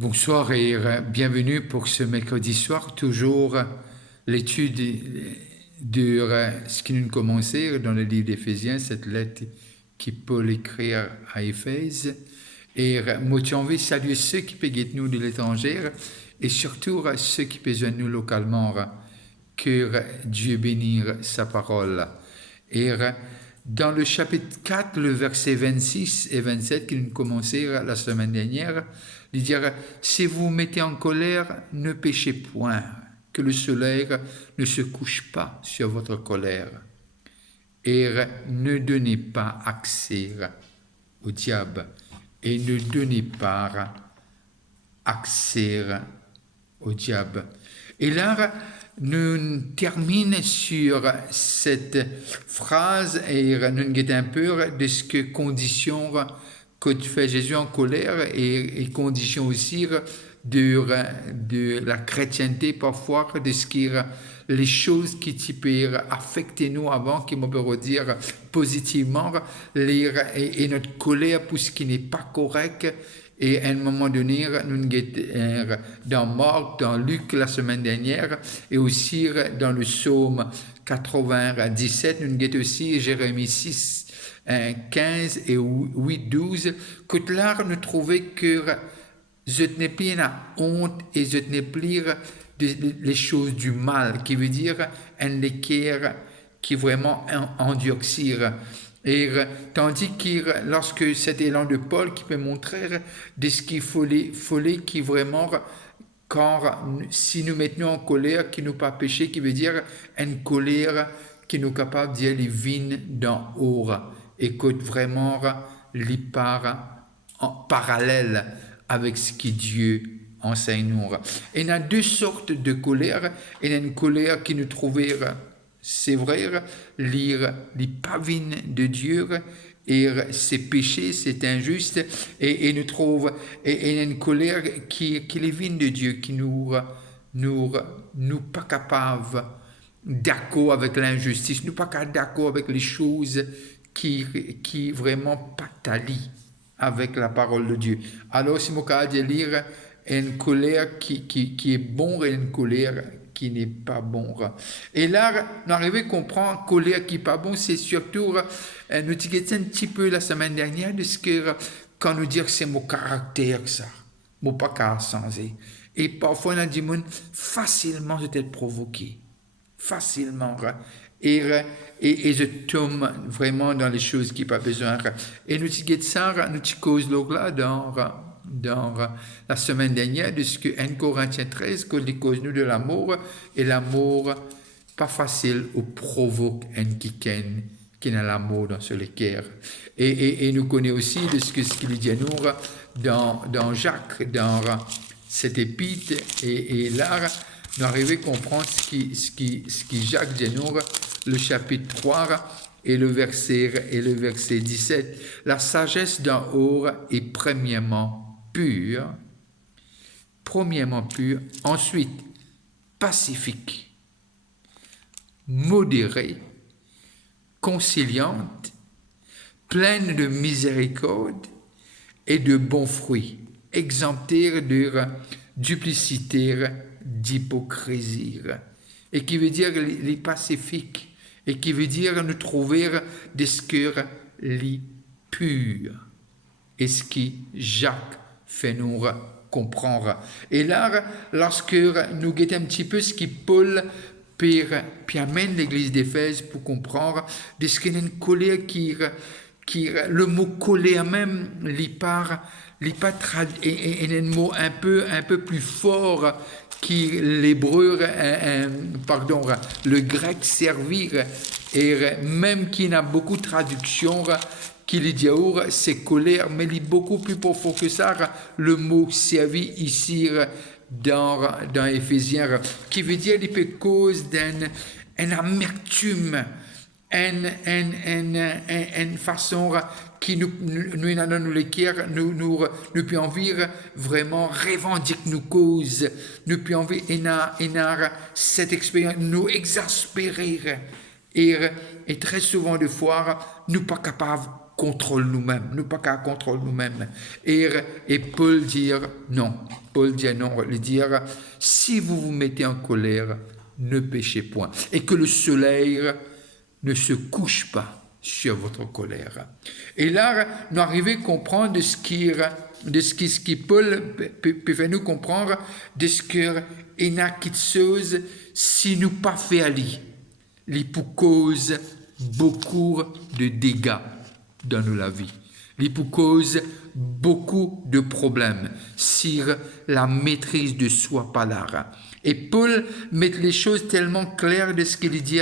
Bonsoir et bienvenue pour ce mercredi soir, toujours l'étude de ce qui nous commençait dans le livre d'Éphésiens, cette lettre qui Paul écrit à Éphèse. Et moi, j'ai envie de saluer ceux qui peuvent nous de l'étranger et surtout ceux qui peuvent nous localement, que Dieu bénisse sa parole. Et dans le chapitre 4, le verset 26 et 27 qui nous commençait la semaine dernière, il dit « Si vous vous mettez en colère, ne péchez point, que le soleil ne se couche pas sur votre colère. Et ne donnez pas accès au diable, et ne donnez pas accès au diable. » Et là, nous terminons sur cette phrase et nous guettons un peu de ce que condition que fait Jésus en colère et condition aussi de la chrétienté parfois, de ce qui les choses qui peuvent affecter nous avant, qui m'ont peut dire positivement, et notre colère pour ce qui n'est pas correct. Et à un moment donné, nous sommes dans Marc, dans Luc la semaine dernière, et aussi dans le psaume 97, nous sommes aussi Jérémie 6, 15 et 8, 12, que là, nous trouvons que je n'ai plus la honte et je n'ai plus les choses du mal, qui veut dire un équerre qui vraiment endurcir. Et tandis que lorsque cet élan de Paul qui peut montrer de ce qu'il fallait qui vraiment, car si nous mettons en colère, qui nous pas péché, qui veut dire une colère qui nous capable d'y aller vine dans haut, et que vraiment les part en parallèle avec ce que Dieu enseigne nous. Et il y a deux sortes de colère. Il y a une colère qui nous trouvait, c'est vrai, lire les pavines de Dieu et ses péchés, c'est injuste, et nous trouve, et il y a une colère qui est les vignes de Dieu, qui nous pas capables d'accord avec l'injustice, nous pas d'accord avec les choses qui vraiment pas t'allient avec la parole de Dieu. Alors, si mon cas de lire une colère qui est bon et une colère qui n'est pas bon. Et là, nous arrivons à comprendre colère qui n'est pas bon, c'est surtout, nous disons un petit peu la semaine dernière de ce que, quand nous disons que c'est mon caractère, ça, mon pas qu'à changer. Et parfois, on a dit, facilement, je t'ai provoqué. Facilement. Et je tombe vraiment dans les choses qui n'ont pas besoin. Et nous disons ça, nous disons là dans la semaine dernière de ce que 1 Corinthiens 13, que les causes nous de l'amour, et l'amour pas facile ou provoque un qui n'a l'amour dans ce cœur. Et nous connaissons aussi de ce qu'il dit à nous dans Jacques, dans cette épître, et là, nous arrivons à comprendre ce qui Jacques dit à nous, le chapitre 3 et le verset 17. La sagesse d'en haut est premièrement pure, ensuite pacifique, modérée, conciliante, pleine de miséricorde et de bons fruits, exemptée de duplicité, d'hypocrisie, et qui veut dire les pacifiques, et qui veut dire nous trouver des cœurs les purs, et ce qui Jacques fait nous comprendre. Et là, lorsque nous guettons un petit peu ce qui Paul puis amène l'église d'Éphèse pour comprendre de ce qu'il y a une colère qui le mot colère même, et un mot un peu plus fort qui l'hébreu, le grec servir, et même qui n'a beaucoup de traductions, qui les dit c'est colère, mais il est beaucoup plus profond que ça, le mot servi ici dans Éphésiens, qui veut dire qu'il peut cause d'une amertume, une façon qui nous les cœurs, nous peut envie vraiment revendiquer nos causes, nous peut envie cette expérience nous exaspérer, et très souvent de fois nous pas capables contrôle nous-mêmes, nous pas qu'à contrôle nous-mêmes. Et Paul dit non, il dit, si vous vous mettez en colère, ne péchez point, et que le soleil ne se couche pas sur votre colère. Et là, nous arrivons à comprendre de ce qui Paul peut faire nous comprendre, de ce qu'il y a quelque chose, si nous pas fait aller, il peut cause beaucoup de dégâts dans la vie. Il peut cause beaucoup de problèmes si la maîtrise de soi pas là. Et Paul met les choses tellement claires de ce qu'il dit,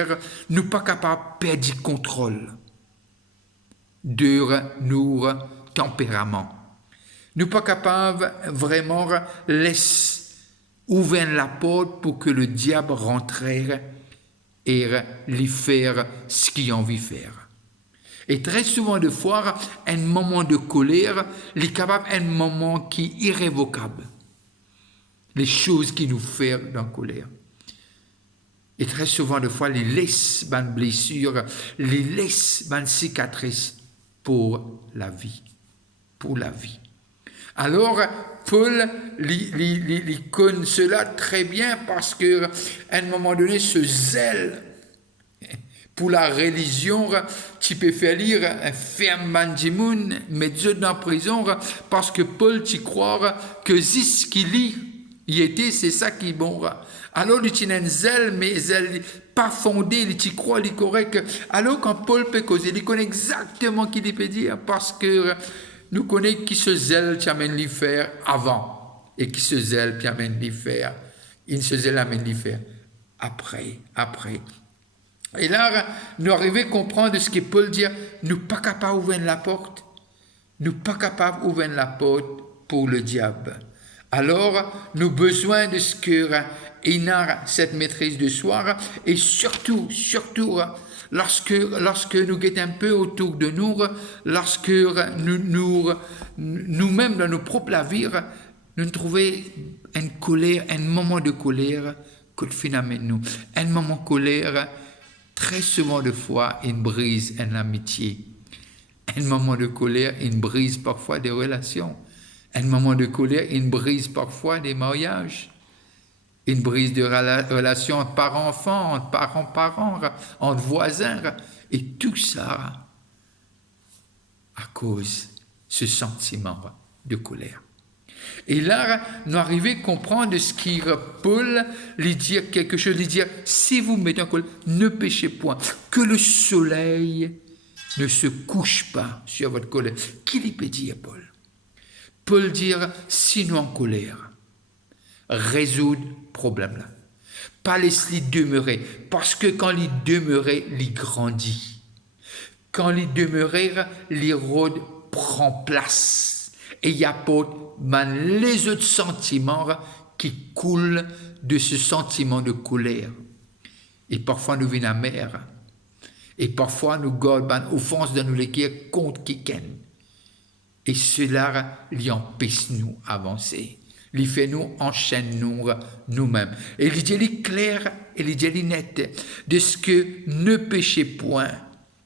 nous pas capables de perdre le contrôle de nos tempéraments. Nous pas capables vraiment laisser ouvrir la porte pour que le diable rentre et lui faire ce qu'il a envie de faire. Et très souvent de fois, un moment de colère, il est capable un moment qui est irrévocable. Les choses qui nous font dans la colère. Et très souvent de fois, il laisse une blessure, il laisse une cicatrice pour la vie. Pour la vie. Alors, Paul, il connaît cela très bien parce qu'à un moment donné, ce zèle pour la religion, tu peux faire lire un ferme Banjimoun, mais Dieu dans la prison, parce que Paul, tu crois que ce qu'il lit, c'est ça qui est bon. Alors, il a un zèle, mais zèle pas fondé, il croit, il est correct. Alors, quand Paul peut causer, il connaît exactement ce qu'il peut dire, parce que nous connaissons qui se zèle, qui amène l'y faire avant, et qui se zèle, qui amène l'y faire. Il se zèle, amène l'y faire après. Et là, nous arrivons à comprendre ce que Paul dit, nous pas capables d'ouvrir la porte, nous pas capables d'ouvrir la porte pour le diable. Alors, nous avons besoin de ce que il a cette maîtrise de soi, et surtout, lorsque nous guettons un peu autour de nous, lorsque nous-mêmes dans nos propres vie, nous trouvons une colère, un moment de colère que finalement nous, un moment de colère, très souvent de fois, il brise une amitié. Un moment de colère, il brise parfois des relations. Un moment de colère, il brise parfois des mariages. Il brise des relations entre parents-enfants, entre parents-parents, entre voisins. Et tout ça à cause de ce sentiment de colère. Et là, nous arrivons à comprendre ce qui Paul lui dit quelque chose, lui dire, si vous mettez en colère, ne péchez point, que le soleil ne se couche pas sur votre colère. Qui lui peut dire, Paul? Paul dit, si nous en colère, résoudre le problème là. Pas laisser demeurer, parce que quand il demeurait, il grandit. Quand il demeurait, l'érode prend place. Et il y a pas les autres sentiments qui coulent de ce sentiment de colère. Et parfois nous venons amers. Et parfois nous gardons offense dans nous les contre quelqu'un. Et cela lui empêche nous avancer. Il fait nous enchaîner nous-mêmes. Et il dit clair et il dit net de ce que ne péchez point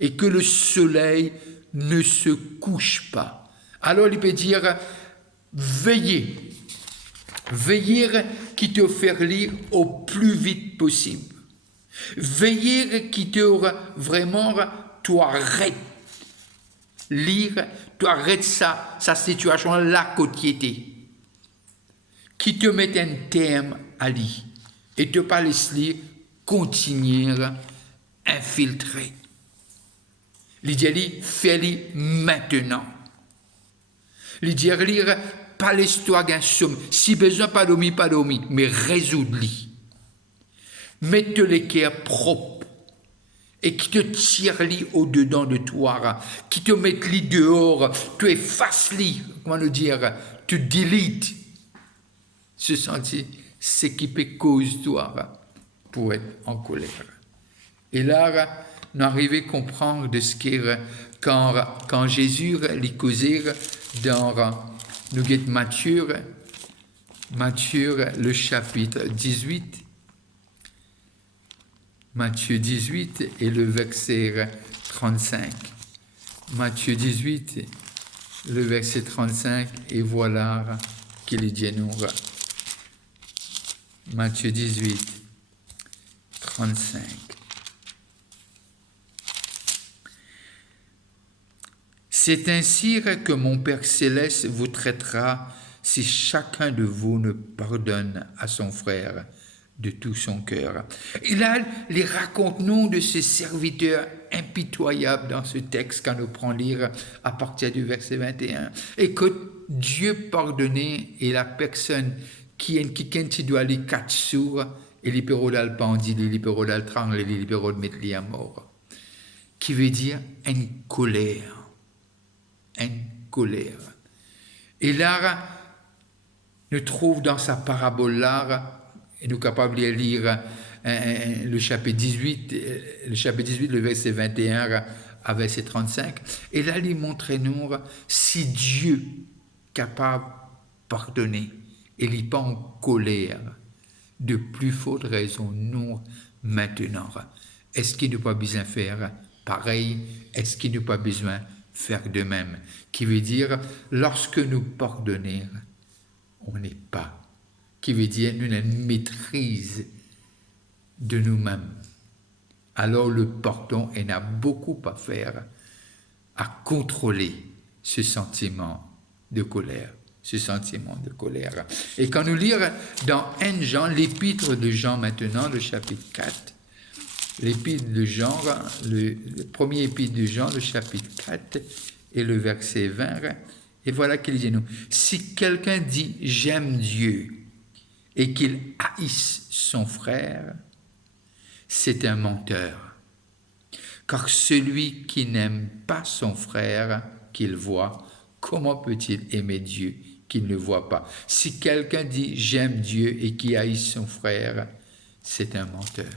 et que le soleil ne se couche pas. Alors il peut dire veillez qui te faire lire au plus vite possible. Veillez qui te vraiment toi arrête lire, toi arrête sa situation là quotidienne. Qui te met un terme à lire et te pas laisser continuer à infiltrer. Il dit fais-le maintenant. Il dit lire pas l'histoire d'un somme. Si besoin pas dormir, mais résoudre-le. Mette les cœurs propres et qui te tire-li au-dedans de toi, qui te mette-li dehors, tu effaces-li, comment le dire, tu deletes ce senti, ce qui peut cause toi pour être en colère. Et là, nous arrivons à comprendre de ce qu'est quand Jésus les causait dans nous guette Matthieu, le chapitre 18, Matthieu 18 et le verset 35. Matthieu 18, le verset 35, et voilà qu'il dit nous. Matthieu 18, 35. C'est ainsi que mon Père céleste vous traitera si chacun de vous ne pardonne à son frère de tout son cœur. Et là, il raconte-nous de ce serviteur impitoyable dans ce texte quand nous prenons lire à partir du verset 21. Et que Dieu pardonnait et la personne qui doit aller quatre sourds et l'hypéro d'alpandi, l'hypéro d'altrangle et l'hypéro de mettre à mort. Qui veut dire une colère. Une colère. Et là, nous trouve dans sa parabole là, et nous sommes capables de lire le chapitre 18, le verset 21 à verset 35. Et là, il montre nous si Dieu est capable de pardonner, et il n'est pas en colère, de plus forte raison, nous, maintenant. Est-ce qu'il n'a pas besoin de faire pareil? Est-ce qu'il n'a pas besoin de faire de même? Qui veut dire, lorsque nous pardonnons, on n'est pas. Qui veut dire, nous avons une maîtrise de nous-mêmes. Alors le pardon, il a beaucoup à faire à contrôler ce sentiment de colère. Ce sentiment de colère. Et quand nous lisons dans 1 Jean, l'épître de Jean maintenant, le chapitre 4, l'épître de Jean, le premier épître de Jean, le chapitre 4 et le verset 20, et voilà qu'il dit nous, si quelqu'un dit « j'aime Dieu » et qu'il haïsse son frère, c'est un menteur. Car celui qui n'aime pas son frère qu'il voit, comment peut-il aimer Dieu qu'il ne voit pas? Si quelqu'un dit « j'aime Dieu » et qui haïsse son frère, c'est un menteur.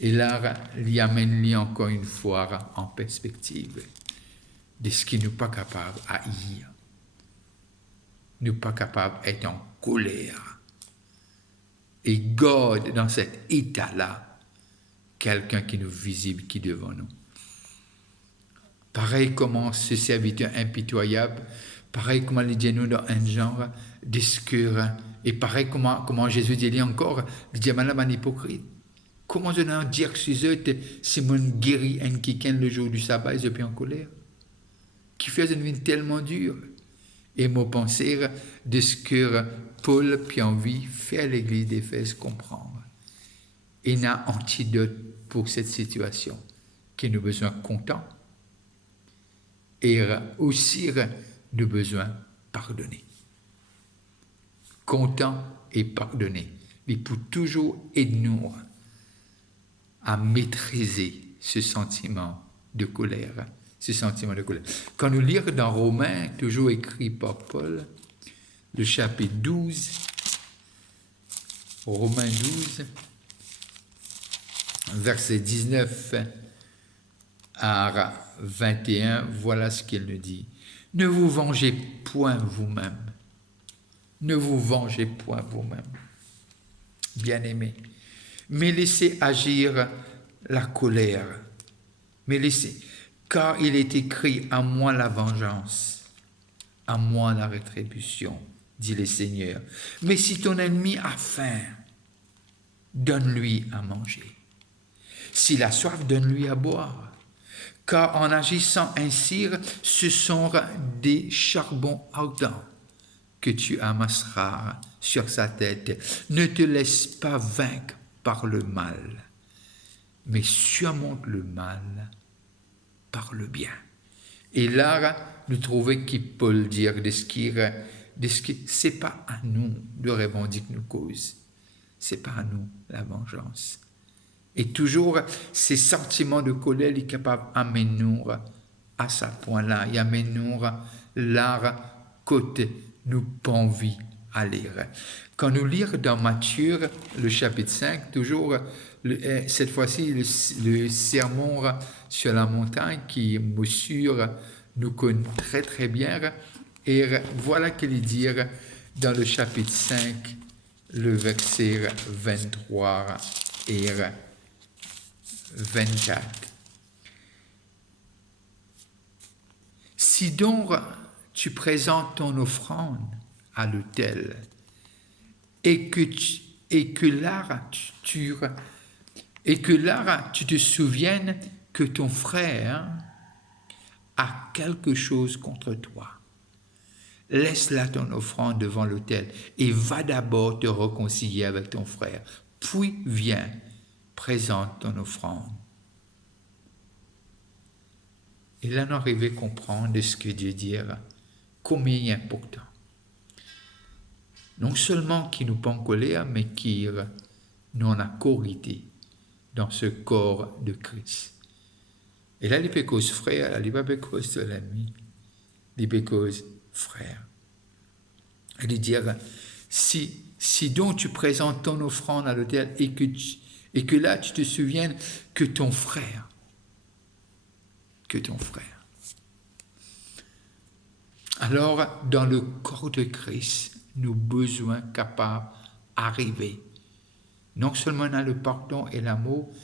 Et là, il amène encore une fois en perspective de ce qui n'est pas capable d'haïr. Nous pas capable d'être en colère. Et garde dans cet état-là quelqu'un qui nous visible, qui est devant nous. Pareil comment ce serviteur impitoyable, pareil comment il dit nous dans un genre discours, et pareil comment Jésus dit encore, il dit madame un hypocrite. Comment je dois dire que si mon guéri un quelqu'un le jour du sabbat, je suis en colère? Qui fait une vie tellement dure. Et mon pensée de ce que Paul puis envie fait à l'église d'Éphèse comprendre. Il y a un antidote pour cette situation qui nous besoin content et aussi nous besoin pardonner. Content et pardonner. Il peut toujours aider nous à maîtriser ce sentiment de colère. Ce sentiment de colère. Quand nous lisons dans Romains, toujours écrit par Paul, le chapitre 12, Romains 12, verset 19 à 21, voilà ce qu'il nous dit. Ne vous vengez point vous-même. Ne vous vengez point vous-même. Bien-aimés. Mais laissez agir la colère. Mais laissez... Car il est écrit, à moi la vengeance, à moi la rétribution, dit le Seigneur. Mais si ton ennemi a faim, donne-lui à manger. S'il a soif, donne-lui à boire. Car en agissant ainsi, ce sont des charbons ardents que tu amasseras sur sa tête. Ne te laisse pas vaincre par le mal, mais surmonte le mal par le bien. Et là, nous trouvons qu'il peut dire de ce qui c'est pas à nous de revendiquer nos causes. C'est pas à nous la vengeance. Et toujours, ces sentiments de colère, il est capable d'amener nous à ce point-là. Il amène nous là, côté, nous pas envie d'aller. Quand nous lisons dans Matthieu, le chapitre 5, toujours, cette fois-ci, le sermon sur la montagne qui, monsieur, nous connaît très très bien. Et voilà qu'il dit dans le chapitre 5, le verset 23 et 24. Si donc tu présentes ton offrande à l'autel et que là tu te souviennes que ton frère a quelque chose contre toi, laisse là ton offrande devant l'autel et va d'abord te réconcilier avec ton frère. Puis viens, présente ton offrande. Et là, on arrive à comprendre ce que Dieu dit, combien il est important. Non seulement qui nous pas en colère, mais qui nous en a corrigé dans ce corps de Christ. Et là, les pécos frères, les pas pécos de l'ennemi, les pécos frères. Et de dire, si donc tu présentes ton offrande à l'autel et que là tu te souviennes que ton frère, alors dans le corps de Christ, nous besoin capables d'arriver. Non seulement dans le pardon et l'amour,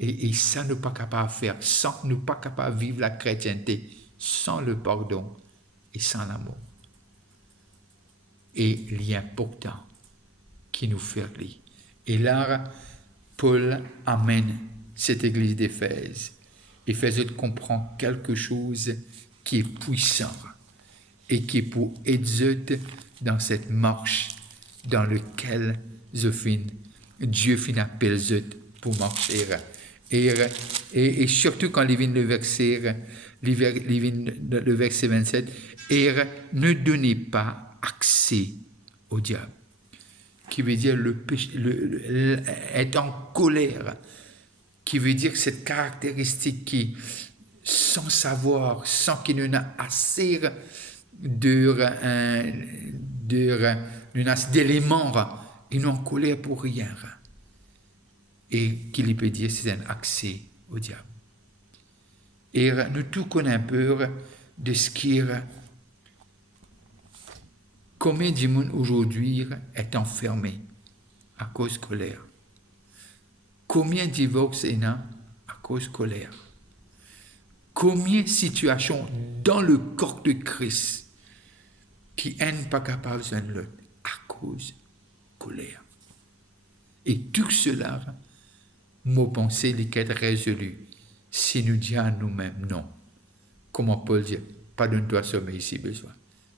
et ça nous pas capable de faire, sans nous pas capable de vivre la chrétienté sans le pardon et sans l'amour. Et l'important qui nous fait lire. Et là, Paul amène cette église d'Éphèse et fait comprendre quelque chose qui est puissant et qui est pour aider dans cette marche dans laquelle Dieu finit appel pour marcher. Et surtout quand il vient le verset 27, et ne donnez pas accès au diable, qui veut dire être en colère, qui veut dire cette caractéristique qui, sans savoir, sans qu'il y en a assez d'éléments, ils n'ont en colère pour rien. Et qu'il peut dire c'est un accès au diable. Et nous tous connaissons un peu de ce qui est. Combien de monde aujourd'hui est enfermé à cause de colère? Combien de divorces il y a à cause de colère? Combien de situations dans le corps de Christ qui n'est pas capable de l'autre à cause de colère? Et tout cela, mon pensée, les être résolu si nous disons à nous-mêmes non. Comment Paul dit, pardonne-toi sommeil si besoin,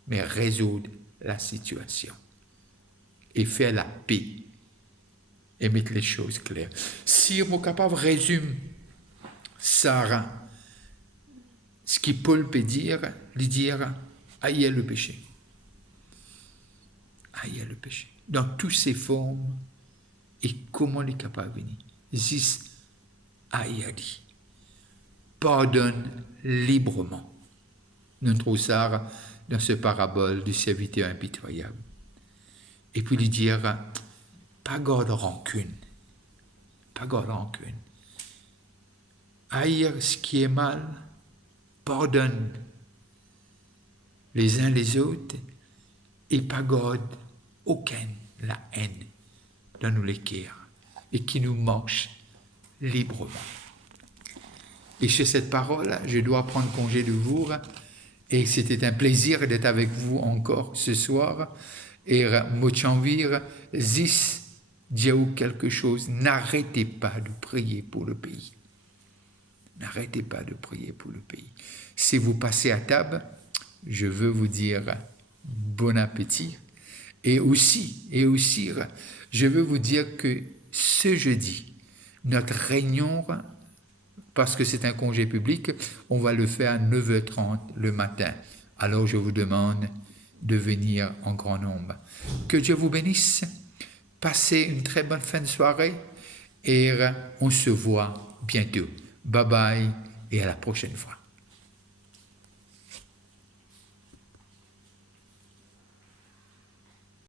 mais résoudre la situation et faire la paix et mettre les choses claires. Si on est capable de résumer ça, ce que Paul peut dire, lui dire, haïr le péché. Haïr le péché. Dans toutes ses formes, et comment il est capable de venir. Zis haïr. Pardonne librement. Nous trouvons ça dans ce parabole du serviteur impitoyable. Et puis lui dire, pas garde rancune. Pas garde rancune. Haïr ce qui est mal, pardonne les uns les autres et pas garde aucune la haine dans nous les cœurs et qui nous marche librement. Et sur cette parole, je dois prendre congé de vous et c'était un plaisir d'être avec vous encore ce soir et Mochanvir, zis Dieu quelque chose, n'arrêtez pas de prier pour le pays. N'arrêtez pas de prier pour le pays. Si vous passez à table, je veux vous dire bon appétit. Et aussi, je veux vous dire que ce jeudi, notre réunion, parce que c'est un congé public, on va le faire à 9h30 le matin. Alors je vous demande de venir en grand nombre. Que Dieu vous bénisse. Passez une très bonne fin de soirée et on se voit bientôt. Bye bye et à la prochaine fois.